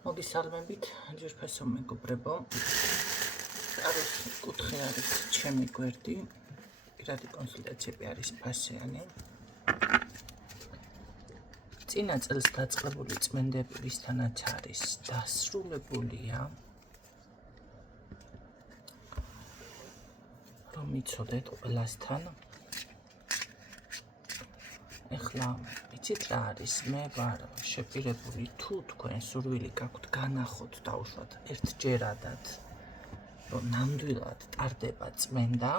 მოგესალმებით, ძვირფასო მეგობრებო. კაროს კუთხე არის ჩემი გვერდი, პირადი კონსულტაციები არის ფასიანი. წინა წელს დაწყებული წმენდები ვისთანაც არის დასრულებულია, რომ იცოდეთ ყველასთან. ეხლა იცით რა არის, მე ვარ შეპირებული თუ თქვენ სურვილი გაქვთ განახოთ დაუშვათ ერთჯერადად, რომ ნამდვილად ტარდება წმენდა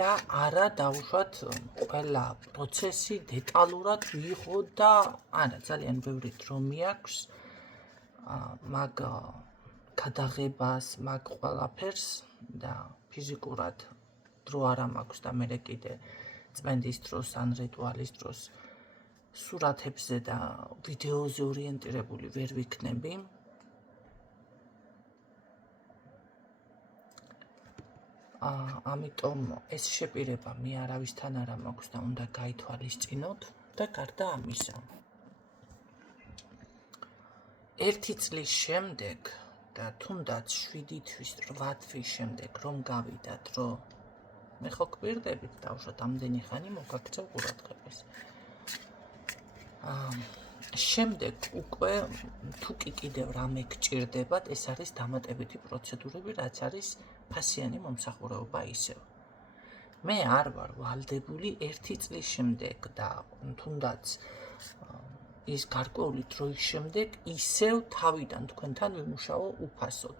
და არა დაუშვათ ყველა პროცესი დეტალურად ვიღოთ და არა ძალიან ბევრი დრო მიაქვს მაგ გადაღებას, მაგ ყველაფერს და ფიზიკურად დრო არა მაქვს და მე კიდე წმენდის დროს ან რიტუალის დროს სურათებზე და ვიდეოზე ორიენტირებული ვერ ვიქნები. ამიტომ ეს შეპირება მე არავისთან არ მაქვს და უნდა გაითვალისწინოთ და გარდა ამისა. 1 წლის შემდეგ და თუნდაც 7 თვის, 8 თვის შემდეგ რომ გავიდა დრო, მე ხო გვირდებით დავუშვათ ამდენი ხანი მოგაქცევ ყურადღებას. შემდეგ უკვე თუ კი კიდევ რამე გჭირდებათ, ეს არის დამატებითი პროცედურები, რაც არის ფასიანი მომსახურება ისევ. მე არ ვარ ვალდებული 1 წლის შემდეგ და თუნდაც ის გარკვეული დროის შემდეგ ისევ თავიდან თქვენთან ვიმუშაო უფასოდ.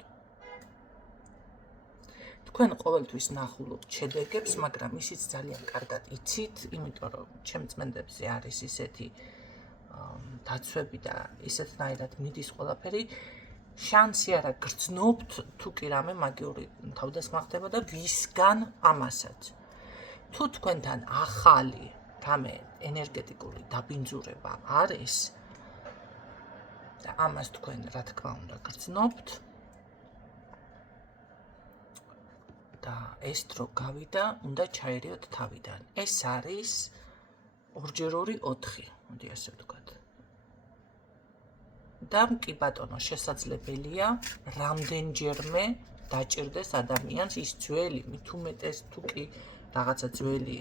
თქვენ ყოველთვის ნახულობთ შედეგებს, მაგრამ ისიც ძალიან კარგად იცით, იმიტომ რომ ჩემ წმენდებზე არის ისეთი დაცვები და ისეთნაირად მიდის ყველაფერი, შანსი არა გრძნობთ თუ კი რამე მაგიური თავდასხმა ხდება და ვისგან ამასაც. თუ თქვენთან ახალი რამე ენერგეტიკული დაბინძურება არის და ამას თქვენ რა თქმა უნდა გრძნობთ და ეს დრო გავიდა, უნდა ჩაერიოთ თავიდან. ეს არის 2x2 4, მოდი ასე ვთქვათ. და კი ბატონო, შესაძლებელია რამდენჯერმე დაჭირდეს ადამიანს ის ძველი, მით უმეტეს თუ კი რაღაცა ძველი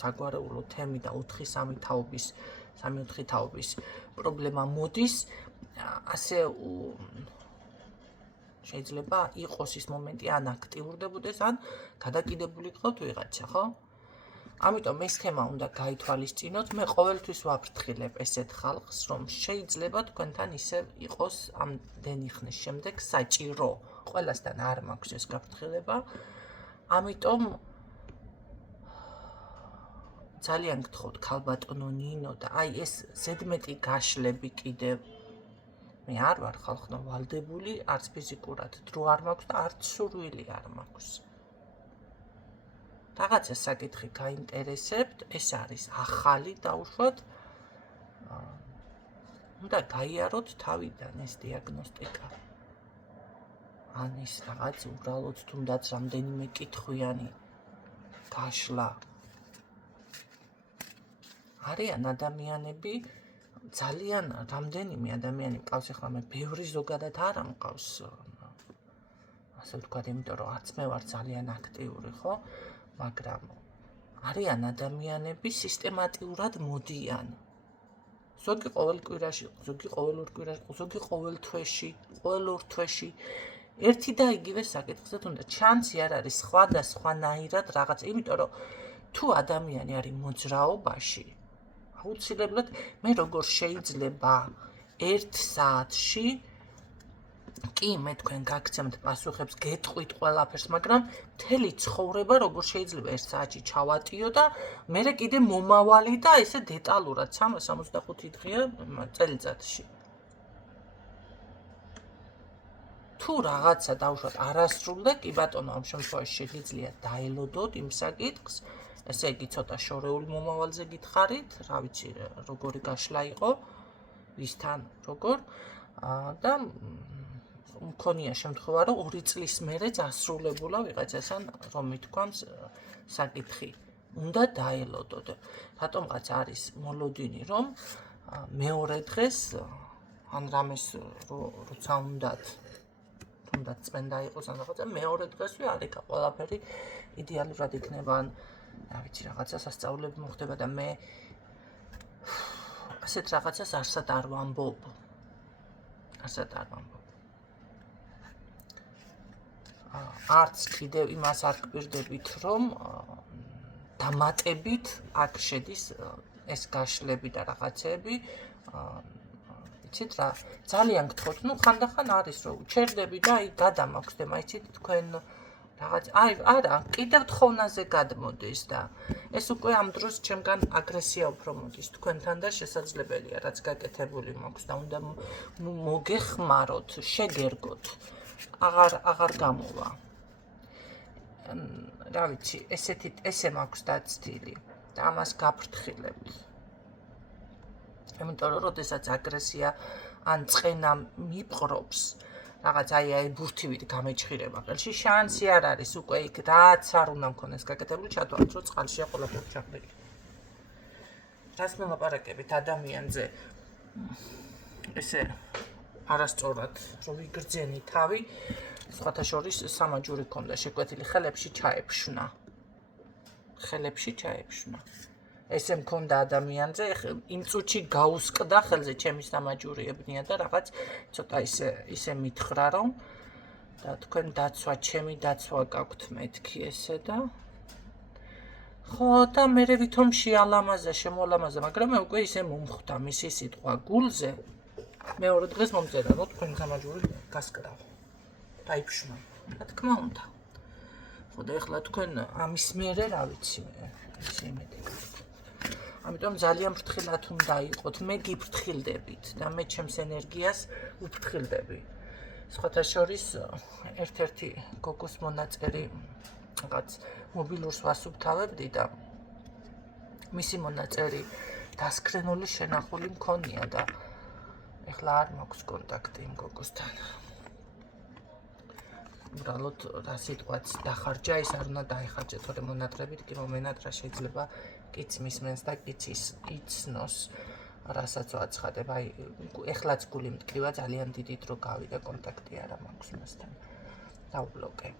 საგვარეულო თემი და 4-3 თაობის, 3-4 თაობის პრობლემა მოდის, ასე შეიძლება იყოს ის მომენტი ან აქტიურდებოდეს, ან გადაკიდებული გყავთ ვიღაცა, ხო? ამიტომ ეს თემა უნდა გაითვალისწინოთ. მე ყოველთვის ვაფრთხილებ ესეთ ხალხს, რომ შეიძლება თქვენთან ისევ იყოს ამდენი ხნის შემდეგ საჭირო. ყველასთან არ მაქვს ეს გაფრთხილება. ამიტომ ძალიან გთხოვთ ქალბატონო ნინო და აი ეს ზედმეტი გაშლები კიდევ მე არ ვარ ხალხო ვალდებული, არც ფიზიკურად დრო არ მაქვს და არც სურვილი არ მაქვს. რაღაცა საკითხი გაინტერესებთ, ეს არის ახალი დაუშვათ. უნდა გაიაროთ თავიდან ეს დიაგნოსტიკა. ან ის რაღაც უბრალოდ თუნდაც რამდენიმე კითხვიანი გაშლა. არიან ადამიანები, ძალიან რამდენიმე ადამიანი მყავს, ეხლა მე ბევრი ზოგადად არ მყავს, ასე ვთქვათ, იმიტომ რომ არც მე ვარ ძალიან აქტიური, ხო? მაგრამ არიან ადამიანები სისტემატიურად მოდიან. ზოგი ყოველ კვირაში, ზოგი ყოველ 2 კვირაში, ზოგი ყოველ თვეში, ყოველ 2 თვეში ერთი და იგივე საკითხზე თუნდაც შანსი არ არის სხვადასხვანაირად რაღაც, იმიტომ რომ თუ ადამიანი არის მოძრაობაში, აუცილებლად მე როგორ შეიძლება 1 საათში კი მე თქვენ გაგცემთ პასუხებს, გეტყვით ყველაფერს, მაგრამ მთელი ცხოვრება როგორ შეიძლება 1 საათში ჩავატიო და მე კიდე მომავალი და ესე დეტალურად 365 დღეა წელიწადში. თუ რაღაცა დაუშვათ არასრულდა, კი ბატონო, ამ შემთხვევაში შეგიძლიათ დაელოდოთ იმ საკითხს, ესე იგი ცოტა შორეული მომავალზე გითხარით, რა ვიცი, როგორი გაშლა იყო, ვისთან, როგორ და მქონია შემთხვევა, რომ 2 წლის მერე დასრულებულა ვიღაცასთან, რომ მithქვამს საკითხი. უნდა დაელოდოთ. რატომღაც არის მოლოდინი, რომ მეორე დღეს ან რამის როცა უნდათ თუნდაც წმენდა იყოს ან რაღაცა მეორე დღესვე არ ეკა ყველაფერი იდეალურად იქნება ან რა ვიცი რაღაცა სასწაულები მოხდება და მე ასეთ რაღაცას არსად არ ვამბობ. არც კიდევ იმას არ გპირდებით, რომ დამატებით აქ შედის ეს გაშლები და რაღაცები. იცით რა, ძალიან გთხოვთ, ხანდახან არის რომ ჩერდები და აი გადამაქვს და იცით თქვენ რაღაც არა, კიდევ თხოვნაზე გადმოდის და ეს უკვე ამ დროს ჩემგან აგრესია უფრო მოდის თქვენთან და შესაძლებელია რაც გაკეთებული მაქვს და უნდა მოგეხმაროთ, შეგერგოთ. აღარ გამოვა. რა ვიცი, ესე მაქვს დაცდილი და ამას გაფრთხილებთ. იმიტომ რომ როდესაც აგრესია ან წყენა მიპყრობს რაღაც აი ბურთივით გამეჭხირება ხელში შანსი არ არის უკვე იქ რაც არ უნდა მქონდეს გაკეთებული ჩათვალოთ რომ წყალშია ყველაფერი ჩახრილი. რას მელაპარაკებით ადამიანზე ესე არასწორად რომ ვიგრძენი თავი სხვათა შორის სამაჯური ქონდა შეკვეთილი ხელებში ჩაეფშნა. ესე მქონდა ადამიანზე იმ წუთში გაუსკდა ხელზე ჩემი სამაჯური ებნია და რაღაც ცოტა ისე მითხრა რომ და თქვენ დაცვა ჩემი დაცვა გაქვთ მეთქი ესე და ხო და მე ვითომ შემოალამაზა მაგრამ მე უკვე ისე მომხვდა მისი სიტყვა გულზე მეორე დღეს მომწერა რომ თქვენ სამაჯური გასკდაო დაიფშნა რა თქმა უნდა ხო და ეხლა თქვენ ამის მერე რა ვიცი მე ისე იმედი ამიტომ ძალიან ფრთხილად უნდა იყოთ, მე გიფრთხილდებით და მე ჩემს ენერგიას ვუფრთხილდები. სხვათა შორის ერთ-ერთი გოგოს მონაწერი რაღაც მობილურს ვასუფთავებდი და მისი მონაწერი დასკრენული შენახული მქონია და ეხლა არ მაქვს კონტაქტი იმ გოგოსთან. უბრალოდ რა სიტყვაც დახარჯა, ის არ უნდა დაიხარჯა, თორემ მონატრებით კი მომენატრა შეიძლება კიც მისმენს და კიც იცნოს, რასაც ვაცხადებ. აი, ეხლაც გული მტკივა ძალიან დიდი დრო გავიდა, კონტაქტი არა მაქვს მასთან. დავბლოკე.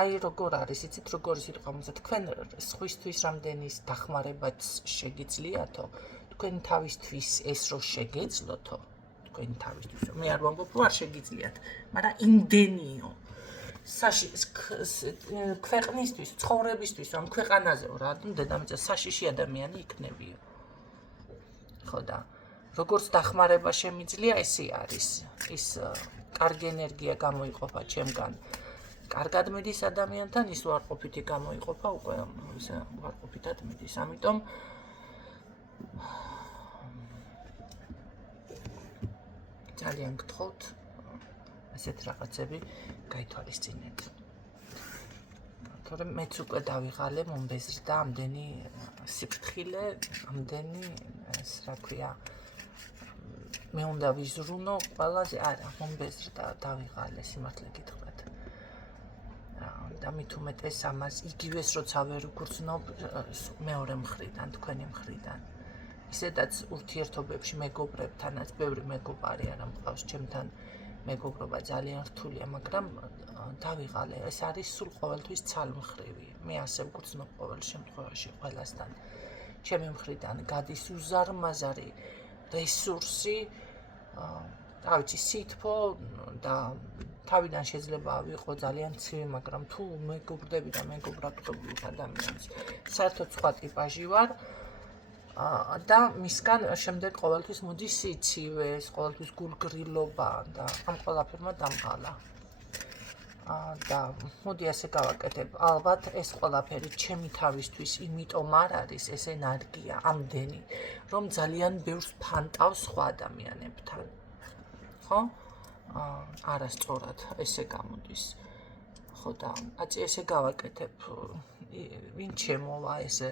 აი, როგორ არის, იცით, როგორი სიტყვა მოძა, თქვენ სხვისთვის რამდენის დახმარებაც შეგიძლიათო, თქვენ თავისთვის ეს რო შეგეძლოთო, თქვენ თავისთვის. მე არ ვამბობ, რომ არ შეგიძლიათ, მაგრამ იმდენიო. ქვეყნისთვის, ცხოვრებისთვის, ამ ქვეყანაზე რა დედამიწა საშიში ადამიანი იქნებიო. ხო და როგორც დახმარება შემიძლია, ესე არის. ის კარგი ენერგია გამოიყოფა ჩემგან. კარგად მიდის ადამიანთან, ის უარყოფითი გამოიყოფა უკვე ისე უარყოფითად მიდის. ამიტომ ძალიან გთხოვთ ასეთ რაღაცები გაითვალისწინეთ. თორემ მეც უკვე დავიღალე მომბეზრდა ამდენი სიფრთხილე, ამდენი ეს რა ქვია მე უნდა ვიზრუნო ყველაზე არა მომბეზრდა დავიღალე სიმართლე გითხრათ. და მით უმეტეს ამას იგივეს როცა ვერ ვგრძნობ მეორე მხრიდან, თქვენი მხრიდან. ისედაც ურთიერთობებში მეგობრებთანაც ბევრი მეგობარი არა მყავს ჩემთან მეგობრობა ძალიან რთულია, მაგრამ დავიღალე, ეს არის სულ ყოველთვის ცალმხრივი. მე ასე ვგრძნობ ყოველ შემთხვევაში ყველასთან. ჩემი მხრიდან გადის უზარმაზარი რესურსი, რა ვიცი, სითბო და თავიდან შეიძლება ვიყო ძალიან ცივი, მაგრამ თუ მეგობრდები და მეგობრობთ ადამიანს, საერთოდ სხვა ტიპაჟი ვარ. და მისგან შემდეგ ყოველთვის მოდის სიცივე, ყოველთვის გულგრილობა და ამ ყველაფერმა დამღალა. და მოდი ასე გავაკეთებ. ალბათ ეს ყველაფერი ჩემი თავისთვის იმიტომ არ არის ეს ენერგია ამდენი, რომ ძალიან ბევრს ფანტავს სხვა ადამიანებთან. ხო? არასწორად ესე გამოდის. ხო და აწი ესე გავაკეთებ. ვინ შემოვა ესე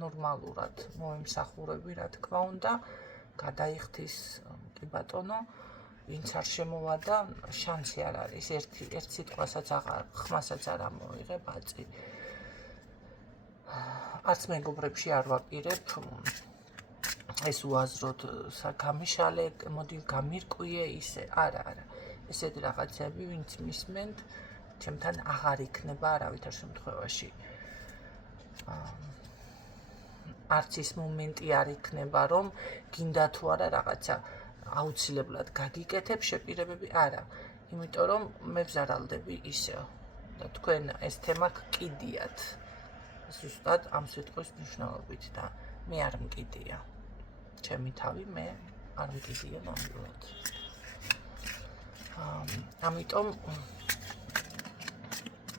ნორმალურად მოემსახურები, რა თქმა უნდა, გადაიხდის კი ბატონო, ვინც არ შემოვა და შანსი არ არის, ერთ სიტყვასაც ხმასაც არ ამოიღებ, აწი. არც მეგობრებში არ ვაპირებ ეს უაზროდ გამიშალე, მოდი გამირკვიე ისე, არა, ესეთი რაღაცები, ვინც მისმენთ, ჩემთან აღარ იქნება არავითარ შემთხვევაში. არც ის მომენტი არ იქნება, რომ გინდა თუ არა რაღაცა აუცილებლად გაგიკეთებ, შეპირებები არა. იმიტომ რომ მე ვზარალდები ისევ და თქვენ ეს თემა გკიდიათ. ზუსტად ამ სიტყვის მნიშვნელობით და მე არ მკიდია. ჩემი თავი მე არ მკიდია ნამდვილად. ამიტომ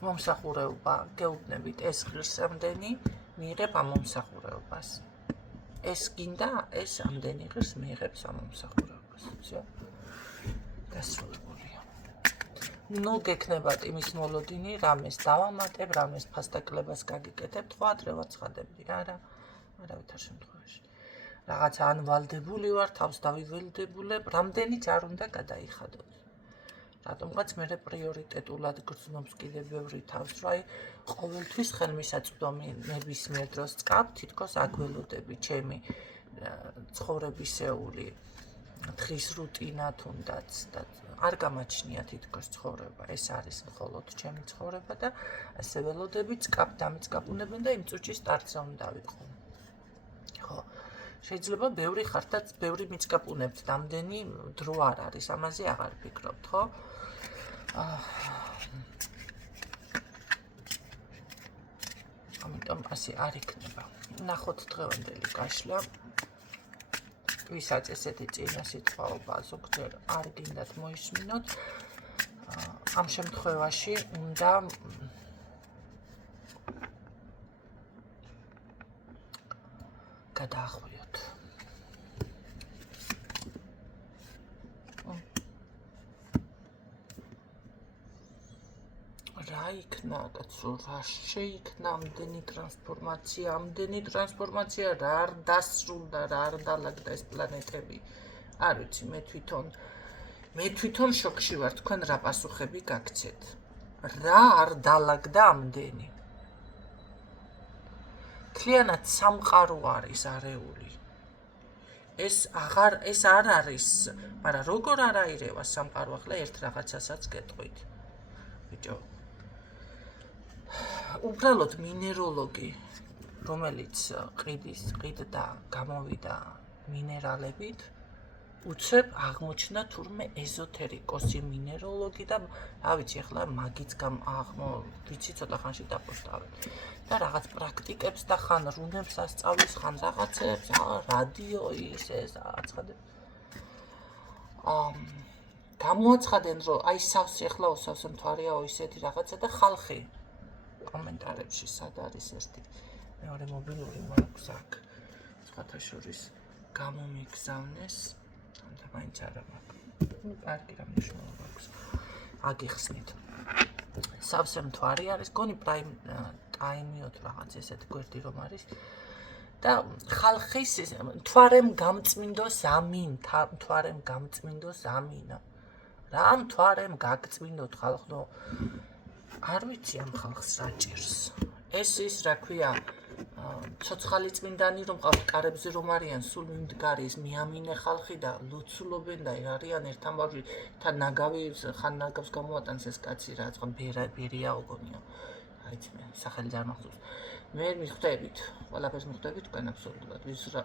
მომსახურება გეუბნებით ეს ღირსამდენი მიიღებ ამ მომსახურებას. ეს გინდა, ეს ამდენი ღირს მიიღებს ამ მომსახურებას. всё. დასრულებულია. ნუ გექნებათ იმის მოლოდინი, რამეს დავამატებ, რამეს ფასდაკლებას გაგიკეთებ, თქვა დღევა ცხადები, არავითარ შემთხვევაში. რაღაცა ან ვალდებული ვარ, თავს დავიველდებულებ, რამდენიც არ უნდა გადაიხადოთ. რატომღაც მე პრიორიტეტულად გრძნობს კიდევ ბევრი თავს, რომ აი ყოველთვის ხელმისაწვდომი ნებისმიერ დროს წკავ, თითქოს აგველოდები ჩემი ცხოვრებისეული დღის რუტინა თუნდაც და არ გამაჩნია თითქოს ცხოვრება, ეს არის მხოლოდ ჩემი ცხოვრება და ასე ველოდები წკავ დამიწყაბუნებენ და იმ წუთში სტარტზე უნდა ვიყო. ხო, შეიძლება ბევრი ხართაც ბევრი მიწკაპუნებთ, რამდენი დრო არ არის, ამაზე აღარ ფიქრობთ, ხო? ამიტომ ასე არ იქნება. ნახოთ დღევანდელი გაშლა. ვისაც ესეთი წინა სიტყვაობა ზოგჯერ არ გინდათ მოისმინოთ, ამ შემთხვევაში უნდა გადაახვიოთ. რა იქნა, კაცო, რა შეიქნა ამდენი ტრანსფორმაცია, რა არ დასრულდა, რა არ დალაგდა ეს პლანეტები. არ ვიცი, მე თვითონ შოკში ვარ, თქვენ რა პასუხები გაგცეთ. რა არ დალაგდა ამდენი? მთლიანად სამყარო არის არეული. ეს არ არის, მაგრამ როგორ არ აირევა სამყარო, ახლა ერთ რაღაცასაც გეტყვით. ბიჭო, უბრალოდ მინეროლოგი, რომელიც ყიდდა, გამოვიდა მინერალებით, უცებ აღმოჩნდა თურმე ეზოთერიკოსი მინეროლოგი და რა ვიცი, ახლა მაგიც ვიცი ცოტა ხანში დაპოსტავეთ. და რაღაც პრაქტიკებს და ხან რუნებს ასწავლის, ხან რაღაცებს, რადიო ეს აცხადებს. გამოაცხადნენ, რომ აი სავსე ახლა უსავსე მთვარეაო ისეთი რაღაცა და ხალხი კომენტარებში სად არის ერთი მეორე მობილური მაქვს აქ სხვათა შორის გამომიგზავნეს და მაინც არა მაქვს. ნუ კარგი რა მნიშვნელობა აქვს. აგიხსნით. სავსე მთვარე არის, გონი პრაიმ ტაიმიოთ რაღაც ესეთ გვერდი რომ არის და ხალხის მთვარემ გამწმინდო ზამინა. რა მთვარემ გაგწმინდოთ ხალხო? არ ვიცი ამ ხალხს რა ჭირს. ეს ის რა ქვია, ცოცხალი წმინდანი რომ ყავთ კარებზე რომ არიან, სულ მიმდგარი ის მიამინე ხალხი და ლოცულობენ და არიან ერთთან ბავშვი, თან ნაგავი ხან ნაგავს გამოატანს ეს კაცი რა, წყან ბერია უგონია. აიცი მე სახელი არ მახსოვს. მე მიხვდებით, ყველაფერს მიხვდებით თქვენ აბსოლუტურად,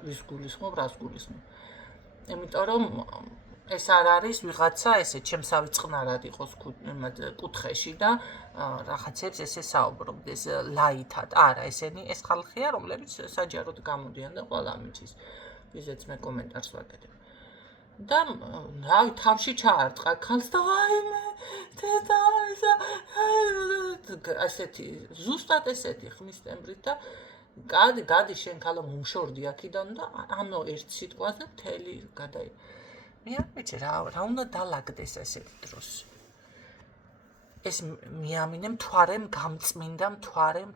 ვის გულისხმობ, რას გულისხმობ. იმიტომ რომ ეს არ არის ვიღაცა ესე ჩემსავი წყნარად იყოს კუთხეში და რაღაცებს ესე საუბრობდეს ლაითად. არა, ესენი ეს ხალხია, რომლებიც საჯაროდ გამოდიან და ყველა მიჩის. ვიზეც მე კომენტარს ვაკეთებ. და რავი, თავში ჩაარტყა ქალს და ვაიმე, დედა ასეთი, ზუსტად ესეთი ხმის ტემბრით და გადი შენ ქალა მომშორდი აქიდან და ანუ ერთ სიტყვაზე მთელი გადაი. მე არ ვიცი რა უნდა დალაგდეს ესეთი დროს. ეს მიამინე მთვარემ გამწმინდა მთვარემ.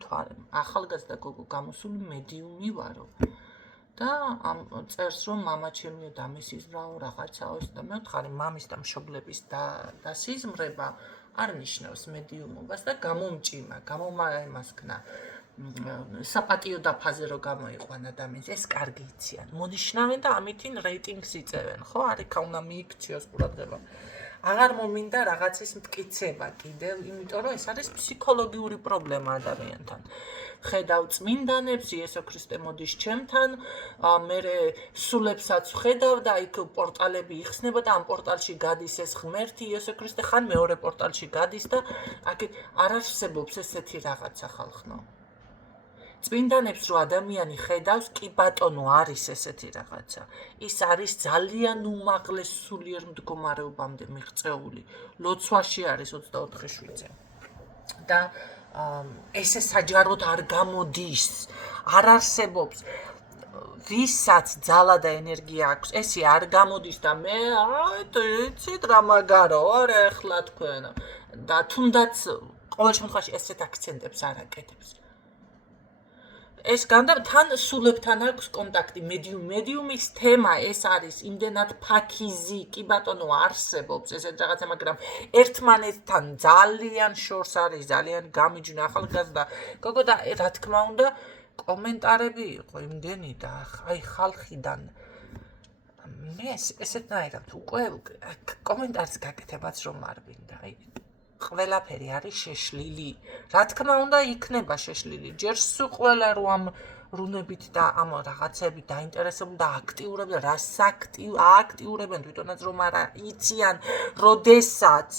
ახალგაზრდა გოგო გამოსული მედიუმი ვარო. და ამ წერს რომ მამა ჩემიო დამესიზმრაო რაღაცაო ის და მე ვთხარი მამის და მშობლების დასიზმრება არ ნიშნავს მედიუმობას და გამომჭიმა, გამომაემასქნა საპატიო დაფაზე რო გამოიყვან ადამიანს, ეს კარგი იციან. მონიშნავენ და ამითინ რეიტინგს იწევენ, ხო? არიქა უნდა მიიქციოს ყურადღება. აღარ მომინდა რაღაცის მტკიცება კიდევ, იმიტომ რომ ეს არის ფსიქოლოგიური პრობლემა ადამიანთან. ხედავ წმინდანებს, იესო ქრისტე მოდის ჩემთან, მე სულებსაც ხედავ და იქ პორტალები იხსნება და ამ პორტალში გადის ეს ღმერთი იესო ქრისტე, ხან მეორე პორტალში გადის და აქ არ არსებობს ესეთი რაღაცა ხალხო. წმინდანებს რო ადამიანი ხედავს, კი ბატონო არის ესეთი რაღაცა. ის არის ძალიან უმაღლეს სულიერ მდგომარეობამდე მიღწეული. ლოცვაში არის 24 შვიდზე. და ესე საჯაროდ არ გამოდის, არ არსებობს. ვისაც ძალა და ენერგია აქვს, ესე არ გამოდის და მე იცით რა მაგარო, არა ეხლა თქვენ. და თუნდაც ყოველ შემთხვევაში ესეთ აქცენტებს არ აკეთებს. ეს განდა თან სულებთან აქვს კონტაქტი, მედიუმის თემა ეს არის იმდენად ფაქიზი, კი ბატონო არსებობს ესეთ რაღაცა, მაგრამ ერთმანეთთან ძალიან შორს არის, ძალიან გამიჯნა ახალგაზრდა. გოგო და რა თქმა უნდა, კომენტარები იყო იმდენი და აი ხალხიდან მე ესეთნაირად უკვე კომენტარს გაკეთებაც რომ არ მინდა, აი ყველაფერი არის შეშლილი. რა თქმა უნდა იქნება შეშლილი. ჯერ ყველა რო ამ რუნებით და ამ რაღაცებით დაინტერესებული და აქტიურებდა, რას აქტიურებენ თვითონაც რომ არა იციან, როდესაც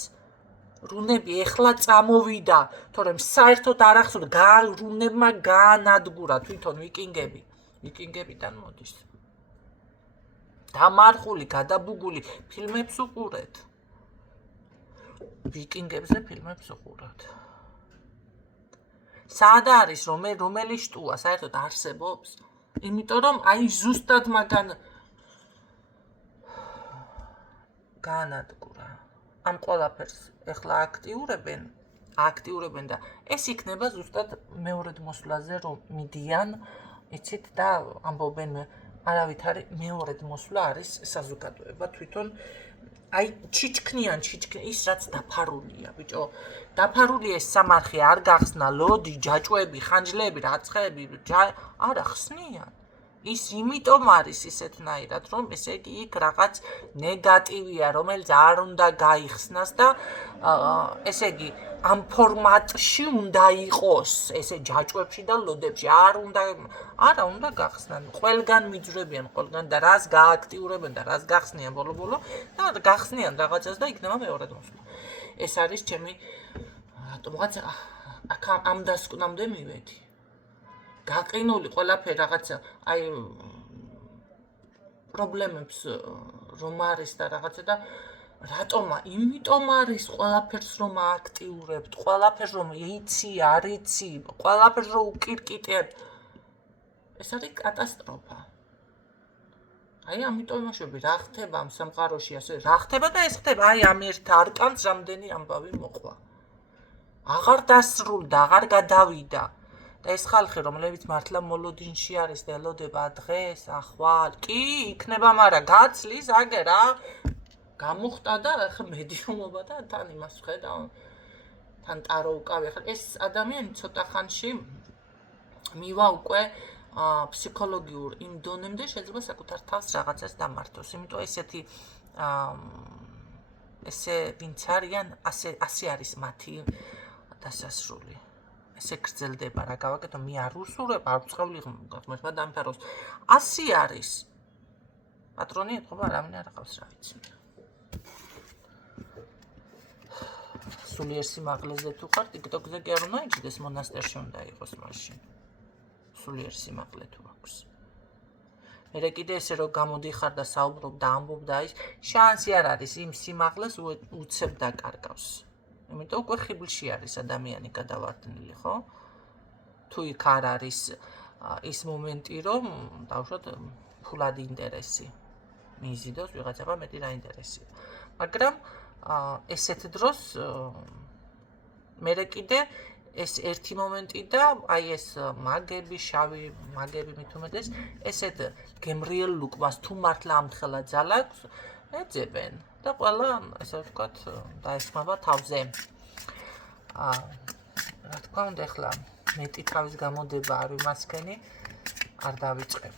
რუნები ეხლა წამოვიდა, თორემ საერთოდ არ ახსოვდა, რუნებმა გაანადგურა თვითონ ვიკინგებიდან მოდის. დამარხული, გადაბუგული ფილმებს უყურეთ. ვიკინგებზე ფილმებს უყუროთ. სად არის რომელი შტუა საერთოდ არსებობს? იმიტომ რომ აი ზუსტად მაგან გაანადგურა. ამ ყველაფერს ეხლა აქტიურებენ და ეს იქნება ზუსტად მეორედ მოსვლაზე რომ მიდიან, იცით და ამბობენ არავითარი მეორედ მოსვლა არის საზოგადოება თვითონ აი ჩიჩქნიან ის რაც დაფარულია ბიჭო დაფარულია ეს სამარხი არ გახსნა ლოდი ჯაჭვები ხანჯლები რაცხები არა ხსნიან ის იმიტომ არის ისეთნაირად რომ ესე იგი იქ რაღაც ნეგატივია რომელიც არ უნდა გაიხსნას და ესე იგი ამ ფორმატში უნდა იყოს ესე ჯაჭვებში და ლოდებში არა უნდა გახსნან ყველგან მიძვრებიან ყველგან და რას გააქტიურებენ და რას გახსნიან ბოლო და გახსნიან რაღაცას და იქნება მეორედ მოსვლა ეს არის ჩემი რატომღაც აქ ამ დასკვნამდე მივედი გაყინული ყველაფერი რაღაცა აი პრობლემებს რომ არის და რაღაცა და რატომა იმიტომ არის ყველაფერს რომ აქტიურებთ ყველაფერს რომ იცი არ იცი ყველაფერს რომ უკირკიტებთ ეს არის კატასტროფა აი ამიტომ იმაშობი რა ხდება ამ სამყაროში ასე რა ხდება და ეს ხდება აი ამ ერთ არკანს რამდენი ამბავი მოყვა აღარ დასრულდა აღარ გადავიდა და ეს ხალხი რომლებიც მართლა მოლოდინში არის და ელოდება დღეს ახვალ კი იქნება მაგრამ გაცლის აგე რა გამოხტა და ახლა მედიუმობა და თან იმას ხედავ თან ტარო უკავი ახლა ეს ადამიანი ცოტა ხანში მივა უკვე ფსიქოლოგიურ იმ დონემდე შეიძლება საკუთარ თავს რაღაცას დამართოს იმიტომ ესეთი ესე ვინც არიან ასე არის მათი დასასრული ესე გრძელდება რა გავაკეთო მე არ უსურვებ არ ვწყვლი ღმერთმა დამფაროს 100 არის პატრონი ეთქობა არავინ არ ყავს რა ვიცი სულიერ სიმაღლეზე თუ ხარ TikTok-ზე კი არ უნდა იჭდეს მონასტერში უნდა იყოს მაშინ სულიერ სიმაღლე თუ აქვს მე კიდე ესე რომ გამოდიხარ და საუბრობ და ამბობ და ის შანსი არ არის იმ სიმაღლეს უცებ დაკარგავს იმიტომ უკვე ხიბლში არის ადამიანი გადავარდნილი ხო თუ იქ არ არის ის მომენტი რომ დავუშვათ ფულადი ინტერესი მიიზიდოს ვიღაცება მეტი რა ინტერესია მაგრამ ესეთ დროს მე კიდე ეს ერთი მომენტი და აი ეს მაგები შავი მაგები მით უმეტეს ესეთ გემრიელ ლუკმას თუ მართლა ამხელა ძალა აქვს ეძებენ და ყველა ესე ვთქვათ დაესხმება თავზე რა თქმა უნდა ეხლა მეტი თავის გამოდება არ ვიმასქენი არ დავიწყებ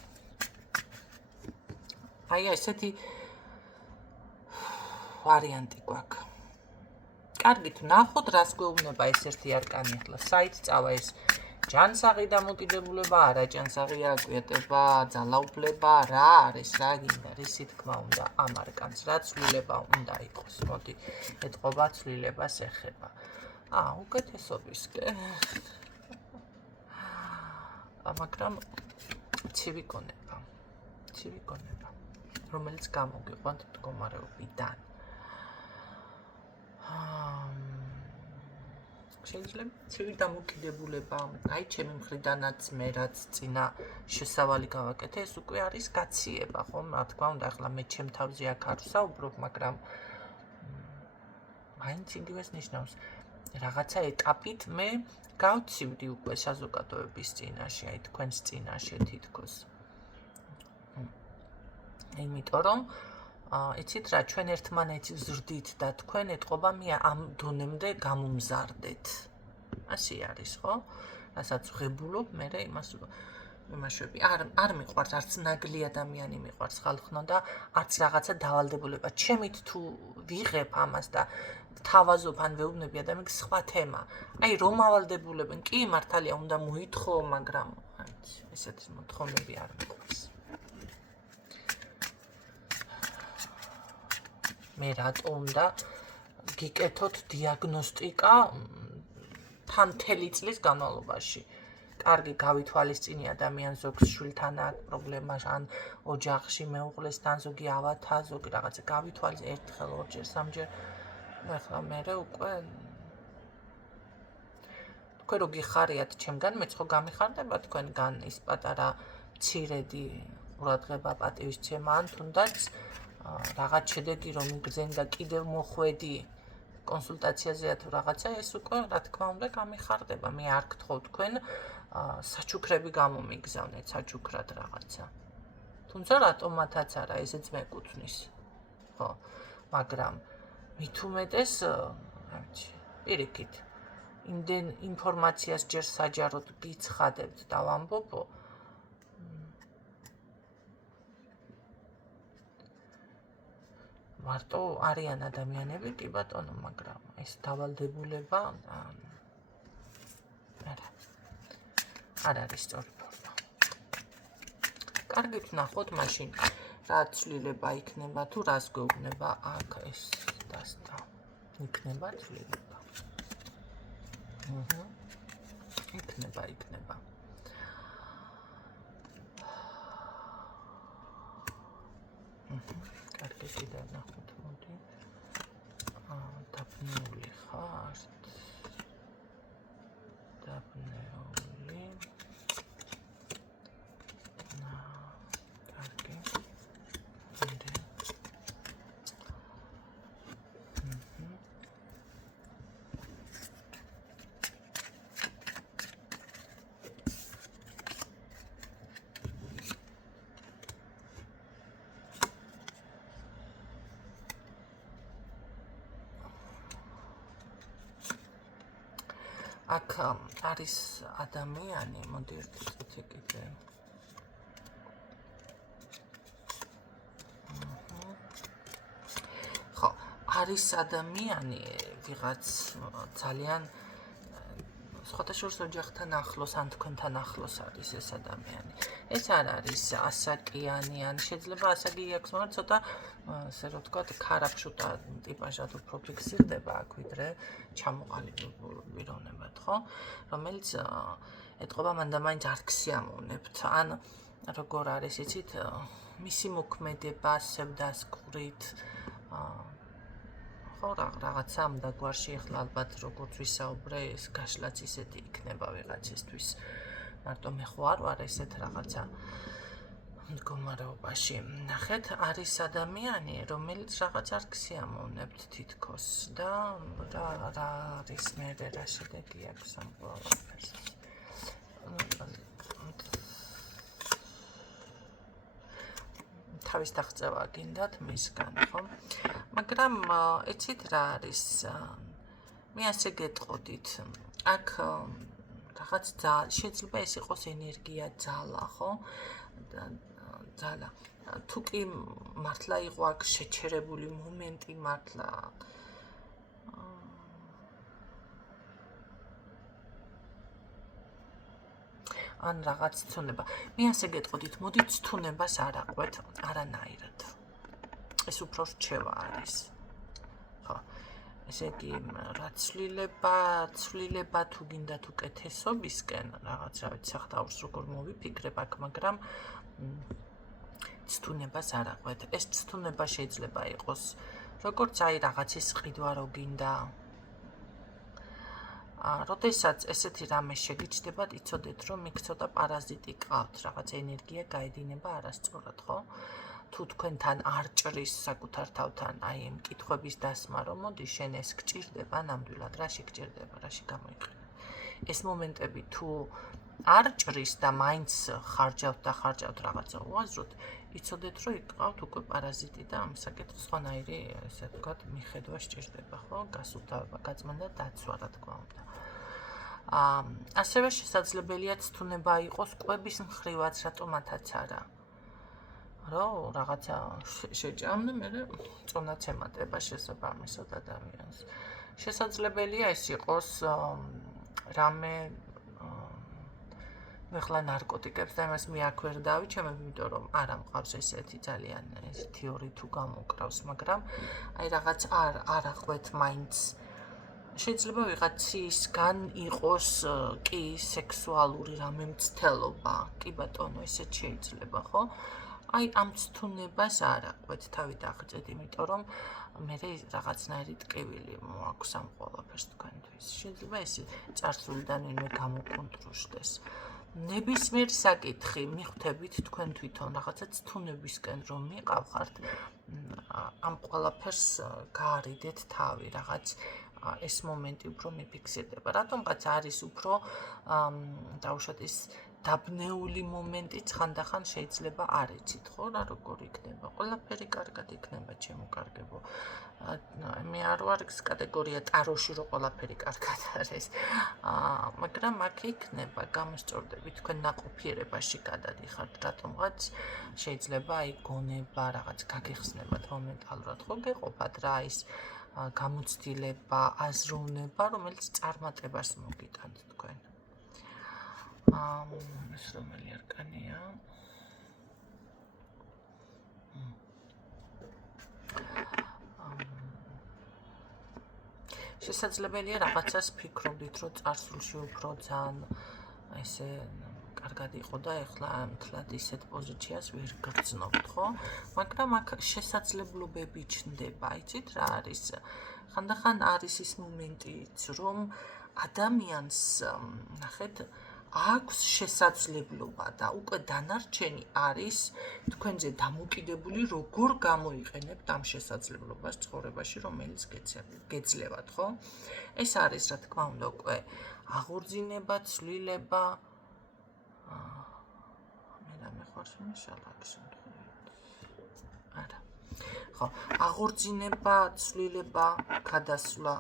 აი ესეთი ვარიანტი გვაქვს კარგით ნახოთ რას გვეუბნება ეს ერთი არკანი ახლა საით წავა ეს ჯანსაღი დამოკიდებულება არა ჯანსაღი აკვიეტება ძალაუფლება რა არის რა გინდა რისი თქმა უნდა ამ არკანს რა ცვლილება უნდა იყოს მოდი ეთყობა ცვლილებას ეხება უკეთესობისკენ მაგრამ ცივი გონება რომელიც გამოგიყვანთ მდგომარეობიდან შეიძლება ცივი დამოკიდებულება აი ჩემი მხრიდანაც მე რაც წინა შესავალი გავაკეთე ეს უკვე არის გაციება ხომ რა თქმა უნდა ახლა მე ჩემ თავზე აქ არ ვსაუბრობ მაგრამ მაინც იგივეს ნიშნავს რაღაცა ეტაპით მე გავცივდი უკვე საზოგადოების წინაშე აი თქვენს წინაშე თითქოს იმიტომ რომ იცით რა ჩვენ ერთმანეთს ვზრდით და თქვენ ეთყობა მე ამ დონემდე გამომზარდეთ ასე არის ხო რასაც ვღებულობ მე იმაშვები არ მიყვარს არც ნაგლი ადამიანი მიყვარს ხალხნო და არც რაღაცა დავალდებულება ჩემით თუ ვიღებ ამას და თავაზობ ან ვეუბნები ადამიანს სხვა თემა აი რომ ავალდებულებენ კი მართალია უნდა მოითხო მაგრამ ესეთი მოთხოვნები არ მიყვარს მე რატო უნდა გიკეთოთ დიაგნოსტიკა თან მთელი წლის განმავლობაში კარგი გავითვალისწინე ადამიანს ზოგს შვილთან აქვს პრობლემა ან ოჯახში მეუღლესთან ზოგი ავათა ზოგი რაღაცა გავითვალის ერთხელ ორჯერ სამჯერ ახლა მე უკვე თქვენ რო გიხარიათ ჩემგან მეც ხო გამიხარდება თქვენგან ის პატარა მცირედი ყურადღება პატივისცემა ან თუნდაც რაღაც შედეგი რომ იგრძენ და კიდევ მოხვედი კონსულტაციაზეა თუ რაღაცა ეს უკვე რა თქმა უნდა გამიხარდება მე არ გთხოვ თქვენ საჩუქრები გამომიგზავნეთ საჩუქრად რაღაცა თუმცა რატომათაც არა ესეც მეკუთვნის ხო მაგრამ მით უმეტეს პირიქით იმდენ ინფორმაციას ჯერ საჯაროდ გიცხადებთ და ვამბობო მარტო არიან ადამიანები კი ბატონო მაგრამ ეს დავალდებულება არ არის სწორი ფორმა კარგით ნახოთ მაშინ რა ცვლილება იქნება თუ რას გვეუბნება აქ ეს დასტა იქნება ცვლილება იქნება კარგი კიდევ ნახოთ მოდი დაბნეული ხართ დაბნეული კარგი აქ არის ადამიანი მოდი ერთი წუთი კიდე ხო არის ადამიანი ვიღაც ძალიან სხვათა შორის ოჯახთან ახლოს ან თქვენთან ახლოს არის ეს ადამიანი ეს არ არის ასაკიანი ან შეიძლება ასაკი აქვს მაგრამ ცოტა ასე რომ ვთქვათ ქარაფშუტა ტიპაჟად უფრო ფიქსირდება აქ ვიდრე ჩამოყალიბებული პიროვნებად ხო რომელიც ეთყობა მანდამაინც არ ქსიამოვნებთ ან როგორ არის იცით მისი მოქმედება სევდასკვრით ხო რაღაცა ამ დაგვარში ახლა ალბათ როგორც ვისაუბრე ეს გაშლაც ისეთი იქნება ვიღაცისთვის მარტო მე ხო არ ვარ ესეთ რაღაცა მდგომარეობაში ნახეთ არის ადამიანი რომელიც რაღაც არ ქსიამოვნებთ თითქოს და რა არის მე რა შედეგი აქვს ამ ყველაფერს თავის დაღწევა გინდათ მისგან ხო მაგრამ იცით რა არის მე ასე გეტყოდით აქ რაღაც შეიძლება ეს იყოს ენერგია, ძალა, ხო? ძალა. თუ კი მართლა იყო აქ შეჩერებული მომენტი მართლა ან რაღაც ცუნება. მე ასე გეტყოდით, მოდით ცუნებას არ აყვეთ არანაირად. ეს უფრო რჩევა არის. ხო. ესე იგი, რა ცვლილება თუ გინდათ უკეთესობისკენ, რაღაც რა ვიცი, საღდაურს როგორ მოვიფიქრებ აქ, მაგრამ ცუნებას არ აყვეთ. ეს ცუნება შეიძლება იყოს როგორც აი რაღაცის ყიდვა რო გინდა. როდესაც ესეთი რამე შეგიჩნდებათ, იცოდეთ, რომ იქ ცოტა პარაზიტი ყავთ, რაღაც ენერგია გაედინება არასწორად, ხო? თუ თქვენთან არ ჭრის საკუთარ თავთან აი ამ კითხვების დასმა, რომ მოდი შენ ეს გჭირდება, ნამდვილად რაში გჭირდება, რაში გამოიყენებ. ეს მომენტები თუ არ ჭრის და მაინც ხარჯავთ რაღაცა უაზროდ, იცოდეთ, რომ იქ ყავთ უკვე პარაზიტი და ამ საკითხს სხვანაირი, ესე ვთქვათ, მიხედვა სჭირდება, ხო? გასუფთავება, გაწმენდა და დაცვა, რა თქმა უნდა. ასევე შესაძლებელია ცუნება იყოს კვების მხრივაც, რატომათაც არა. რომ რაღაცა შეჭამდა, მე წონაც ემატება შესაბამისად ადამიანს. შესაძლებელია ეს იყოს რამე მე ხლა ნარკოტიკებს და იმას მე აქ ვერ დავიჩემებ, იმიტომ რომ არა მყავს ესეთი ძალიან თეორი თუ გამოკრავს, მაგრამ აი რაღაც არ აღვეთ მაინც შეიძლება ვიღაცისგან იყოს კი სექსუალური რამე მცდელობა, კი ბატონო, ესეც შეიძლება, ხო? აი ამ ცუნებას არ აყვეთ თავი დაღწეთ, იმიტომ რომ მე რაღაცნაირი ტკივილი მოაქვს ამ ყველაფერს თქვენთვის. შეიძლება ეს წარსულიდან ვინმე გამოკონტროშდეს. ნებისმიერ საკითხი მიხვდებით თქვენ თვითონ რაღაცა ცუნებისკენ რომ მიყავხართ, ამ ყველაფერს გაარიდეთ თავი, რაღაც ეს მომენტი უფრო მიფიქსირდება. რატომღაც არის უფრო დაუშვათ ის დაბნეული მომენტიც ხანდახან შეიძლება არ იცით, ხო, რა როგორ იქნება. ყველაფერი კარგად იქნება, ჩემო კარგებო. მე არ ვარ ეს კატეგორია ტაროში, რომ ყველაფერი კარგად არის. მაგრამ აქ იქნება გამოსწორდები, თქვენ ნაყოფიერებაში გადადიხართ, რატომღაც შეიძლება აი გონება რაღაც გაგეხსნებათ მომენტალურად, ხო, გეყოფათ რა ის გამოცდილება, აზროვნება, რომელიც წარმატებას მოგიტანთ თქვენ. ეს რომელი არკანია? შესაძლებელია რაღაცას ფიქრობდით, რომ წარსულში უფრო ძალიან ესე კარგად იყო და ეხლა მთლად ისეთ პოზიციას ვერ გრძნობთ, ხო? მაგრამ აქ შესაძლებლობები ჩნდება, იცით რა არის? ხანდახან არის ის მომენტიც, რომ ადამიანს ნახეთ აქვს შესაძლებლობა და უკვე დანარჩენი არის თქვენზე დამოკიდებული, როგორ გამოიყენებთ ამ შესაძლებლობას ცხოვრებაში, რომელიც გეძლევათ, ხო? ეს არის, რა თქმა უნდა, უკვე აღორძინება, ცვლილება. მე რა მეხვარს მიშალა აქ შემთხვევით. არა. ხო, აღორძინება, ცვლილება, გადასვლა.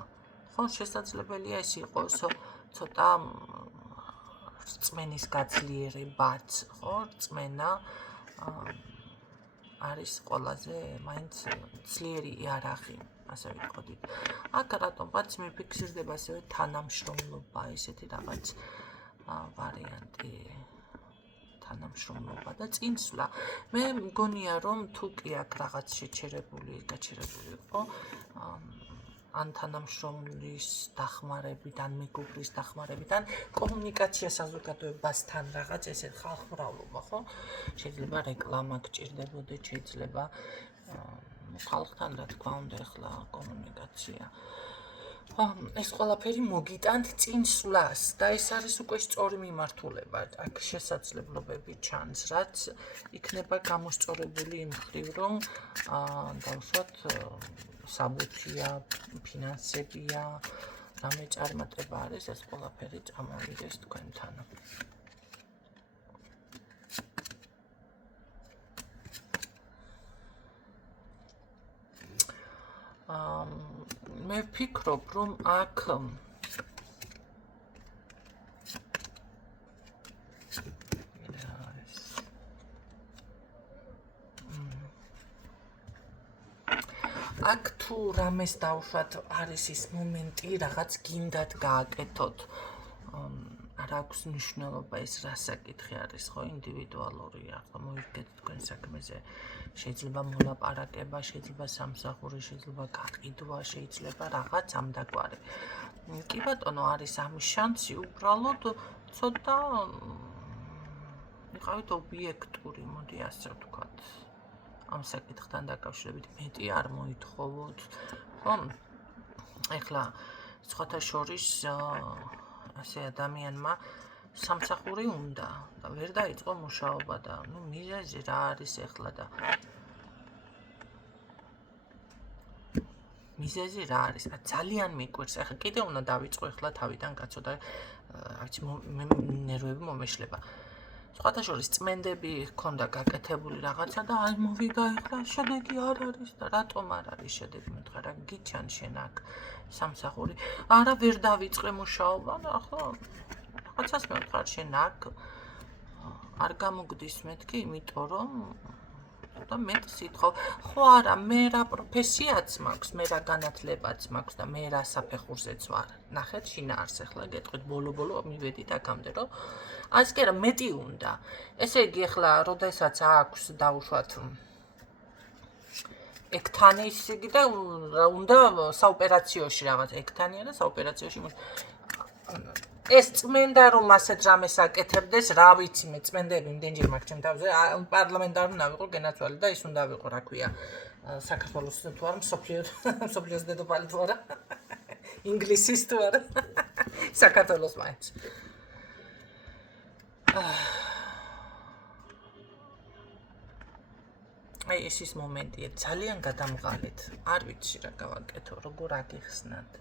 ხო, შესაძლებელია ეს იყოს ცოტა რწმენის გაძლიერებაც, ხო, რწმენა არის ყველაზე მაინც ძლიერი იარაღი, ასე ვიტყოდით. აქ რატომღაც მიფიქსირდება ასევე თანამშრომლობა, ესეთი რაღაც ვარიანტი, თანამშრომლობა და წინსვლა. მე მგონია, რომ თუ კი აქ რაღაც გაჩერებული იყო, ან თანამშრომლის დახმარებით, ან მეგობრის დახმარებით, ან კომუნიკაცია საზოგადოებასთან რაღაც ესე ხალხმრავლობა, ხო? შეიძლება რეკლამა გჭირდებოდეთ, შეიძლება ხალხთან, რა თქმა უნდა, ახლა კომუნიკაცია. ეს ყველაფერი მოგიტანთ წინსვლას და ეს არის უკვე სწორი მიმართულება. აქ შესაძლებლობები ჩანს, რაც იქნება გამოსწორებული იმ მხრივ, რომ დავუშვათ საბუთია, ფინანსებია, რამე წარმატება არის, ეს ყველაფერი წამოვიდეს თქვენთან. მე ვფიქრობ, რომ აქ აქ თუ რამეს დავუშვათ არის ის მომენტი რაღაც გინდათ გააკეთოთ არ აქვს მნიშვნელობა ეს რა საკითხი არის ხო ინდივიდუალურია ხო მოიგეთ თქვენ საქმეზე შეიძლება მოლაპარაკება შეიძლება სამსახური შეიძლება გაყიდვა შეიძლება რაღაც ამდაგვარი კი ბატონო არის ამის შანსი უბრალოდ ცოტა იყავით ობიექტური მოდი ასე ვთქვათ ამ საკითხთან დაკავშირებით მეტი არ მოითხოვოთ ხო ეხლა სხვათა შორის ასე ადამიანმა სამსახური უნდა და ვერ დაიწყო მუშაობა და ნუ მიზეზი რა არის ეხლა და მიზეზი რა არის ძალიან მიკვირს ეხლა კიდე უნდა დავიწყო ეხლა თავიდან კაცო და არც მე ნერვები მომეშლება სხვათა შორის წმენდები ჰქონდა გაკეთებული რაღაცა და აი მოვიდა ეხლა შედეგი არ არის და რატომ არ არის შედეგი მეთქა რა გიჩან შენ აქ სამსახური არა ვერ დავიწყე მუშაობა და ახლა რაღაცას მეთქარ შენ აქ არ გამოგდის მეთქი იმიტომ რომ და მეტ სიტყვა ხო არა მე რა პროფესიაც მაქვს მე რა განათლებაც მაქვს და მე რა საფეხურზეც ვარ ნახეთ შინაარს ახლა გეტყვით ბოლო მივედით აქამდე რომ ასე კი რა მეტი უნდა ესე იგი ახლა როდესაც აქვს დაუშვათ ექთანის იგი და უნდა საოპერაციოში რაღაც ექთანია და საოპერაციოში ეს წმენდა რომ ასეთ რამეს აკეთებდეს რა ვიცი მე წმენდები იმდენჯერ მაქვს ჩემ თავზე პარლამენტარი უნდა ვიყო გენაცვალე და ის უნდა ვიყო რა ქვია საქართველოს თუ არა მსოფლიოს დედოფალი თუ არა ინგლისის თუ არა საქართველოს მაინც აი ეს ის მომენტია ძალიან გადამღალით არ ვიცი რა გავაკეთო როგორ აგიხსნათ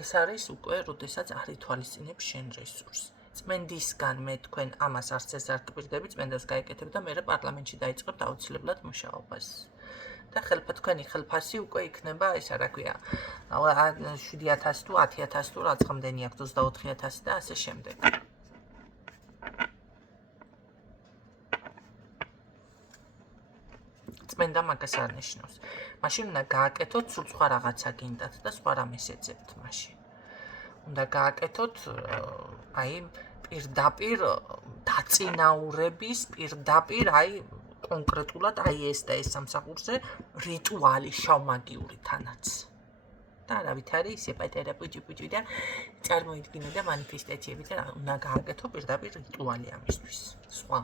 ეს არის უკვე როდესაც არ ითვალისწინებ შენ რესურსს წმენდისგან მე თქვენ ამას არც ეს არ გპირდები წმენდას გაეკეთებ და მე პარლამენტში დაიწყებთ აუცილებლად მუშაობას და თქვენი ხელფასი უკვე იქნება ესა რა ქვია 7,000 თუ 10,000 თუ რაცხამდენი აქვს 24,000 და ასე შემდეგ წმენდა მაგას არ ნიშნავს მაშინ უნდა გააკეთოთ სულ სხვა რაღაცა გინდათ და სხვა რამეს ეძებთ მაშინ უნდა გააკეთოთ აი პირდაპირ დაწინაურების პირდაპირ აი კონკრეტულად აი ეს და ეს სამსახურზე რიტუალი შავმაგიური თანაც და არავით არის სეპატერა პუჭი და წარმოიდგინე და მანიფესტაციები და უნდა გააკეთო პირდაპირ რიტუალი ამისთვის სხვა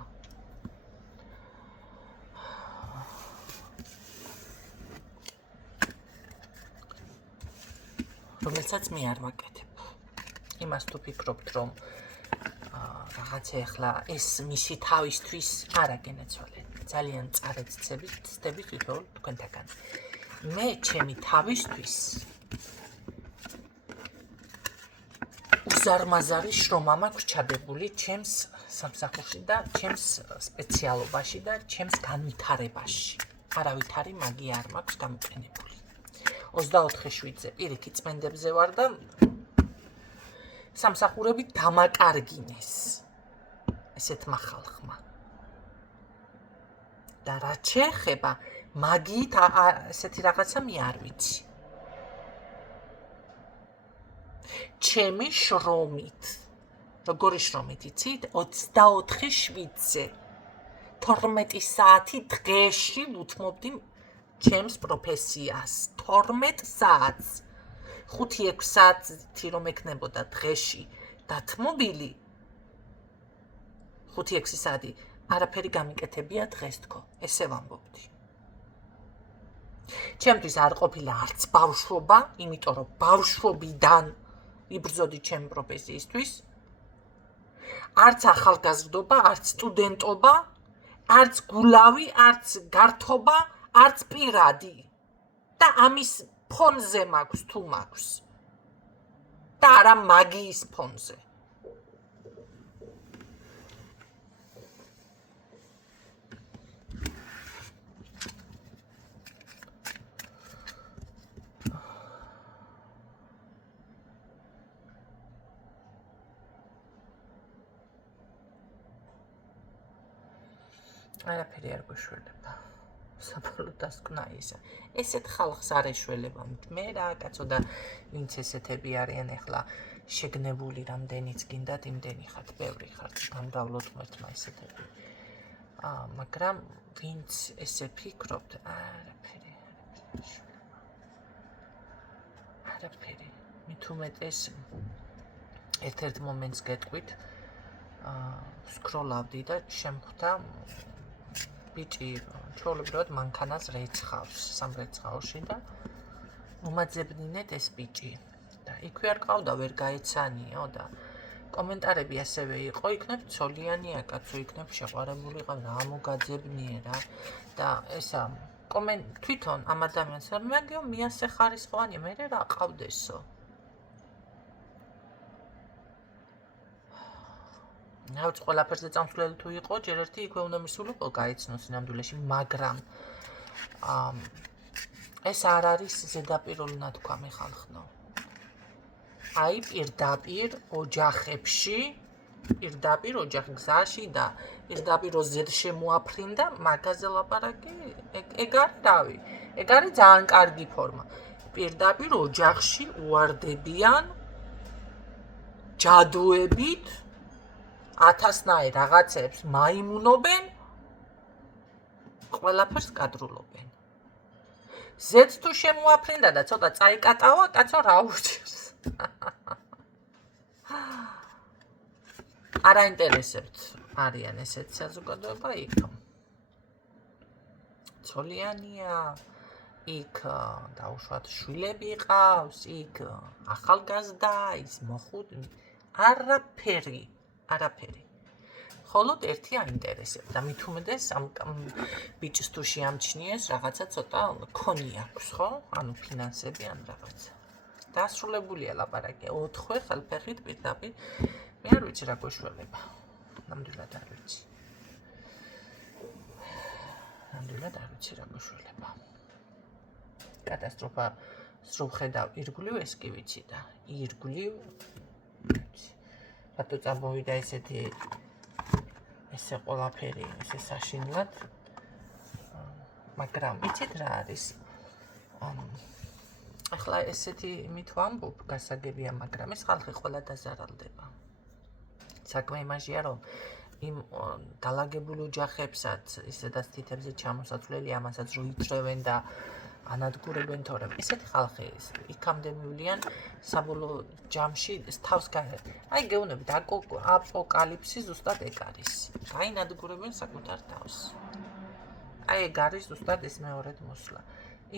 რომელსაც მე არ ვაკეთებ. იმას თუ ფიქრობთ, რომ რაღაცა ახლა ეს მისი თავისთვის არ აგენაცვალე. ძალიან წარეთ ცდები თვითონ თქვენთაგან. მე ჩემი თავისთვის უზარმაზარი შრომა მაქვს ჩადებული ჩემს სამსახურში და ჩემს სპეციალობაში და ჩემს განვითარებაში. არავითარი მაგია არ მაქვს გამოყენებული. 24/7-ზე პირიქით წმენდებზე ვარ და სამსახურები დამაკარგინეს ესეთმა ხალხმა. და რაც შეეხება მაგით ესეთი რაღაცა მე არ ვიცი. ჩემი შრომით, როგორი შრომით იცით? 24/7-ზე 12 საათი დღეში ვუთმობდი ჩემს პროფესიას 12 საათს 5-6 საათი რომ ეკნებოდა დღეში დათმობილი 5-6 საათი არაფერი გამიკეთებია დღეს თქო ესე ვამბობდი ჩემთვის არ ყოფილა არც ბავშვობა იმიტომ რომ ბავშვობიდან იბრძოდი ჩემ პროფესიისთვის არც ახალგაზრდობა არც სტუდენტობა არც გულავი არც გართობა არც პირადი და ამის ფონზე მაქვს თუ მაქვს და არა მაგიის ფონზე არაფერი არ გვეშველება. საბოლოოდ დასკვნა ისა. ესეთ ხალხს არ ეშველება. მე რა კაცო და ვინც ესეთები არიან ახლა შეგნებული რამდენიც გინდათ იმდენი ხართ, ბევრი ხართ, გამგავლოთ ღმერთმა ესეთები. მაგრამ ვინც ესე ფიქრობთ, არაფერი. მით უმეტეს ერთ-ერთ მომენტს გეტყვით, სკროლავდი და შემხვდა ბიჭი ჩვეულებრივად მანქანას რეცხავს სამრეცხაოში და უმაძებნინეთ ეს ბიჭი და იქვე არ ყავდა ვერ გაეცანიო და კომენტარები ასევე იყო იქნებ ცოლიანია კაცო იქნებ შეყვარებული ყავ რა მოგაძებნიე რა და ესა თვითონ ამ ადამიანს მეგიო მიასე ხარისხოვანია მე რა ყავდესო ნაუც ყველაფერზე წამსვლელი თუ იყო, ჯერ ერთი იქვე უნდა მისულიყო გაიცნოს ნამდვილეში, მაგრამ ეს არ არის ზედაპირული ნათქვამი ხალხნო. აი პირდაპირ ოჯახებში, პირდაპირ ოჯახ გზაში და პირდაპირ ოზედ შემოაფრინდა მაგაზე ლაპარაკი, ეგ არის რავი, ეგ არის ძალიან კარგი ფორმა. პირდაპირ ოჯახში უარდებიან ჯადოებით ათასნაირ რაღაცებს მაიმუნობენ, ყველაფერს კადრულობენ. ზეც თუ შემოაფრინდა და ცოტა წაიკატავა, კაცო რა ურჩევს. არ აინტერესებთ არიან ესეთ საზოგადოება იქ. ცოლიანია, იქ დაუშვათ შვილები ყავს, იქ ახალგაზრდა, ის მოხუთ, არაფერი. ხოლოდ ერთი აინტერესებს და მით უმეტეს ამ ბიჭს თუ შეამჩნიეს რაღაცა ცოტა ქონი აქვს, ხო? ანუ ფინანსები ან რაღაცა. დასრულებულია ლაპარაკი 4 ხელფეხით პირდაპირ. მე არ ვიცი რა გვეშველება. ნამდვილად არ ვიცი. რა გვეშველება. კატასტროფა სრულ ხედავ ირგვლივ ეს კი ვიცი და ირგვლივ რატო წამოვიდა ესეთი ესე ყველაფერი ესე საშინლად მაგრამ იცით რა არის ახლა ესეთი იმით ვამბობ გასაგებია მაგრამ ეს ხალხი ყველა დაზარალდება საქმე იმაშია რომ იმ დალაგებულ ოჯახებსაც ისედაც თითებზე ჩამოსაცვლელი ამასაც რო ითრევენ და ანადგურებენ თორემ ესეთი ხალხი იქამდე მივლიან საბოლოო ჯამში თავს გაერთ. აი გეუბნებით აპოკალიფსი ზუსტად ეგ არის. გაინადგურებენ საკუთარ თავს. აი ეგ არის ზუსტად ეს მეორედ მოსვლა.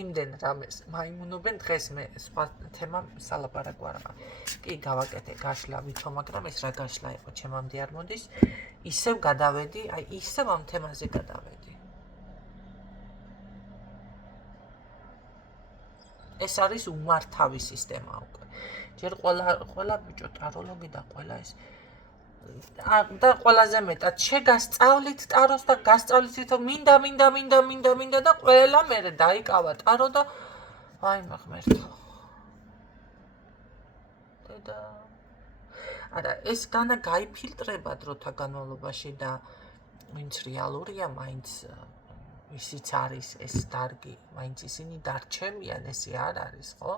იმდენ რამეს მაიმუნობენ დღეს მე სხვა თემა სალაპარაკო არ მაქვს. კი გავაკეთე გაშლა ვითო მაგრამ ეს რა გაშლა იყო ჩემამდე არ მოდის. ისევ გადავედი, აი ისევ ამ თემაზე გადავედი. ეს არის უმართავი სისტემა უკვე. ჯერ ყველა ბიჭო ტაროლოგი და ყველა ეს და ყველაზე მეტად შეგასწავლით ტაროს და გასწავლით რომ მინდა და ყველა მერე დაიკავა ტარო და აი მაღმერთო. და არა ეს განა გაიფილტრება დროთა განმავლობაში და ვინც რეალურია მაინც ისიც არის ეს დარგი, მაინც ისინი დარჩებიან, ესე არ არის, ხო?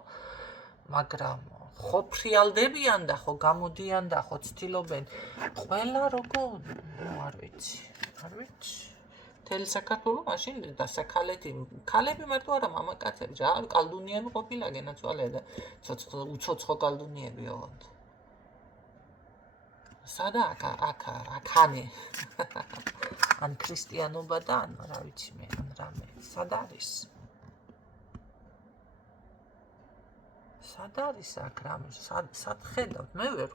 მაგრამ ხო ფრიალდებიან და ხო გამოდიან და ხო ცდილობენ. ყველა როგორ, არ ვიცი. მთელი საქართველო მაშინ დასაქალეთი, ქალები მარტო არა, მამაკაცები, რა, კალდუნიები ყოფილა გენაცვალე და უცოცხლო კალდუნიები ოღონდ. სადა აქანე ან ქრისტიანობა და ან რა ვიცი მე ან რამე სად არის აქ რამე სად ხედავთ მე ვერ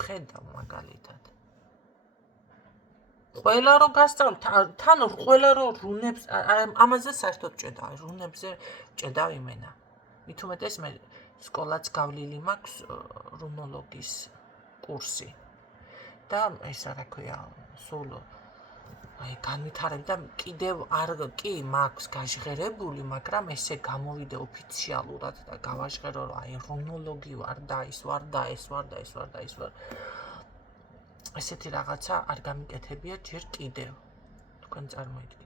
ხედავ მაგალითად ყველა რო გასწავლ თან ყველა რო რუნებს ამაზე საერთოდ ჭედა რუნებზე ჭედა იმენა მით უმეტეს მე სკოლაც გავლილი მაქვს რუნოლოგის კურსი და ეს რა ქვია სულ აი განვითარებ და კიდევ არ კი მაქვს გაჟღერებული, მაგრამ ესე გამოვიდე ოფიციალურად და გავაჟღერო, რომ აი რონოლოგი ვარ და ის ვარ და ეს ვარ და ეს ვარ და ის ვარ. ესეთი რაღაცა არ გამიკეთებია ჯერ კიდევ. თქვენ წარმოიდგინეთ.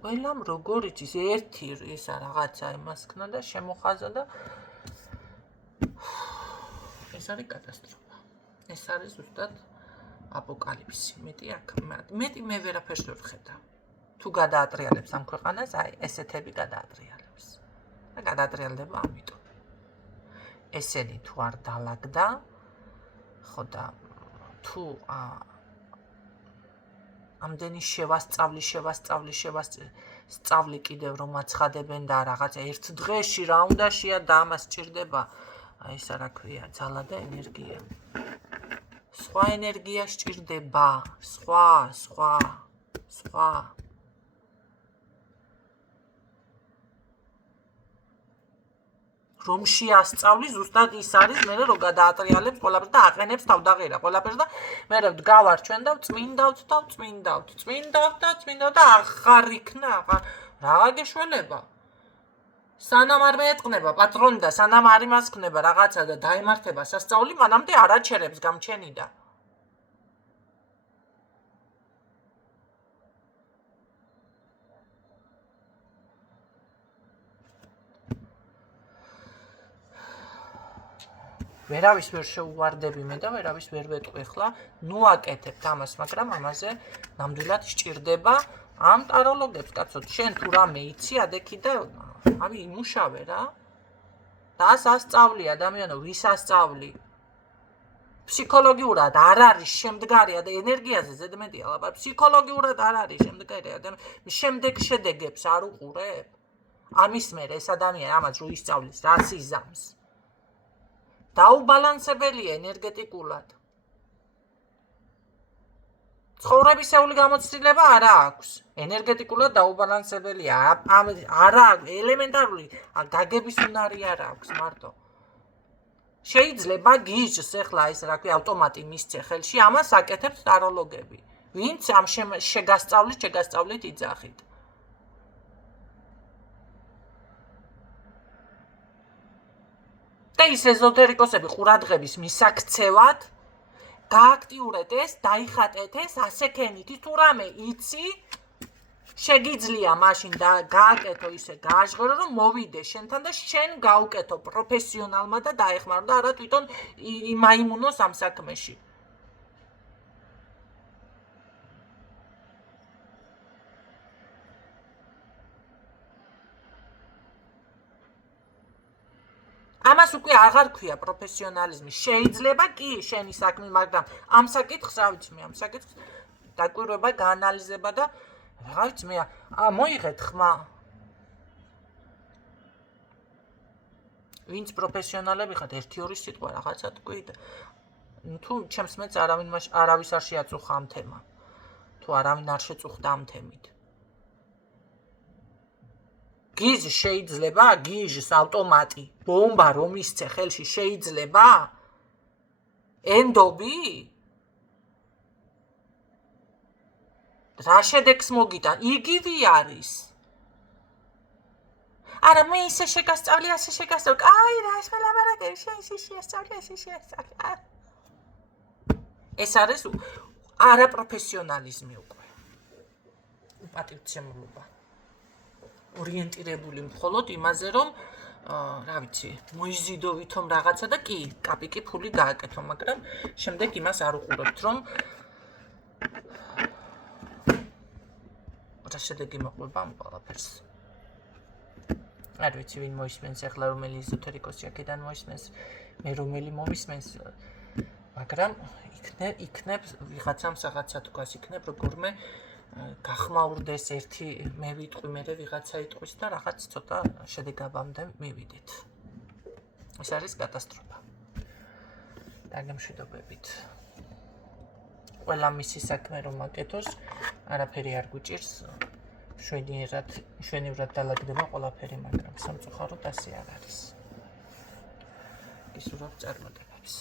ყველამ როგორ იცის ერთი ისა რაღაცა იმასქნა და შემოხაზა და ეს არის კატასტროფა. ეს არის ზუსტად აპოკალიფსი. მეტი მე ვერაფერს ვერ ვხედავ. თუ გადაატრიალებს ამ ქვეყანას, აი ესეთები გადაატრიალებს. და გადაატრიალდება ამიტომ. ესენი თუ არ დალაგდა, ხო და თუ ამდენი სწავლი კიდევ რომ აცხადებენ და რაღაცა ერთ დღეში რა უნდაშია და ამას სჭირდება აი ისა რა ქვია ძალა და ენერგია. სხვა ენერგია სჭირდება, სხვა. რომ შეასწავლი ზუსტად ის არის მე რომ გადაატრიალებს ყველაფერს და აყენებს თავდაღირა ყველაფერს და მე ვდგავარ ჩვენ და წმინდავთ და აღარ იქნა რა გეშველება სანამ არ მეეთყნება პატრონი და სანამ არ იმასქნება რაღაცა და დაემართება სასწაული მანამდე არ აჩერებს გამჩენიდა ვერავის ვერ შეუვარდები მე და ვერავის ვერ ვეტყვი ხლა ნუ აკეთებთ ამას მაგრამ ამაზე ნამდვილად სჭირდება ამ ტაროლოგებს კაცო შენ თუ რამე იცი ადექი და ავი იმუშავე რა და სასწავლი ადამიანო ვის ასწავლი ფსიქოლოგიურად არ არის შემდგარია და ენერგიაზე ზედმეტია ლაპარაკი ფსიქოლოგიურად არ არის შემდგარია და შემდეგ შედეგებს არ უყურებ ამის მერე ეს ადამიანი ამას რო ისწავლის რასიზმს დაუბალანსებელია ენერგეტიკულად. ცხოვრებისეული გამოცდილება არ აქვს. ენერგეტიკულად დაუბალანსებელია. არა ელემენტარული გაგების უნარი არ აქვს მარტო. შეიძლება გიჟს ეხლა ეს რა ქვია ავტომატი მისცე ხელში, ამას აკეთებს ტაროლოგები. ვინც ამ შეგასწავლით იძახით. და ის ეზოთერიკოსები ყურადღების მისაქცევად გააქტიურეთ ეს, დაიხატეთ ეს, ასექენით თუ რამე იცი, შეგიძლია მაშინ და გააკეთო ისე გააჟღერო, რომ მოვიდე შენთან და შენ გაუკეთო პროფესიონალმა და დაეხმარო და არა თვითონ იმაიმუნოს ამ საქმეში. ამას უკვე აღარ ქვია პროფესიონალიზმი. შეიძლება კი შენი საქმე, მაგრამ ამ საკითხს რა ვიცი მე, ამ საკითხს დაკვირვება, გაანალიზება და რა ვიცი მე, მოიღეთ ხმა. ვინც პროფესიონალები ხართ, 1-2 სიტყვა რაღაცა თქვი და თუ ჩემს მეც არავის არ შეაწუხა ამ თემა. თუ არავინ არ შეწუხდა ამ თემით. გიზ შეიძლება გიჟს ავტომატი ბომბა რომ ისცე ხელში შეიძლება ენდობი რა შედეგს მოგიტან იგივე არის არა მე ისე შეგასწავლი აი რა ეს მელაბარაკე შენ შეასწავლი ეს არის არაპროფესიონალიზმი უკვე პატივცემულობა ორიენტირებული მხოლოდ იმაზე, რომ რა ვიცი, მოიზიდო ვითომ რაღაცა და კი, კაპიკი ფული გააკეთო, მაგრამ შემდეგ იმას არ უყურებთ, რომ რა შედეგი მოყვება ამ ყველაფერს. არ ვიცი, ვინ მოისმენს ახლა რომელი ეზოთერიკოსი აქედან მოისმენს, მე რომელი მომისმენს, მაგრამ იქნებ ვიღაცამ რაღაცა თქვას იქნებ როგორმე გახმაურდეს ერთი მე ვიტყვი მე ვიღაცა იტყვის და რაღაც ცოტა შედეგაბამდე მივიდეთ. ეს არის კატასტროფა. დაგემშვიდობებით. ყველა მისი საქმე რომ აკეთოს, არაფერი არ გუჭირს. შვენივრად დალაგდება ყველაფერი, მაგრამ სამწუხაროდ ასე არ არის. გისურვებთ წარმატებებს.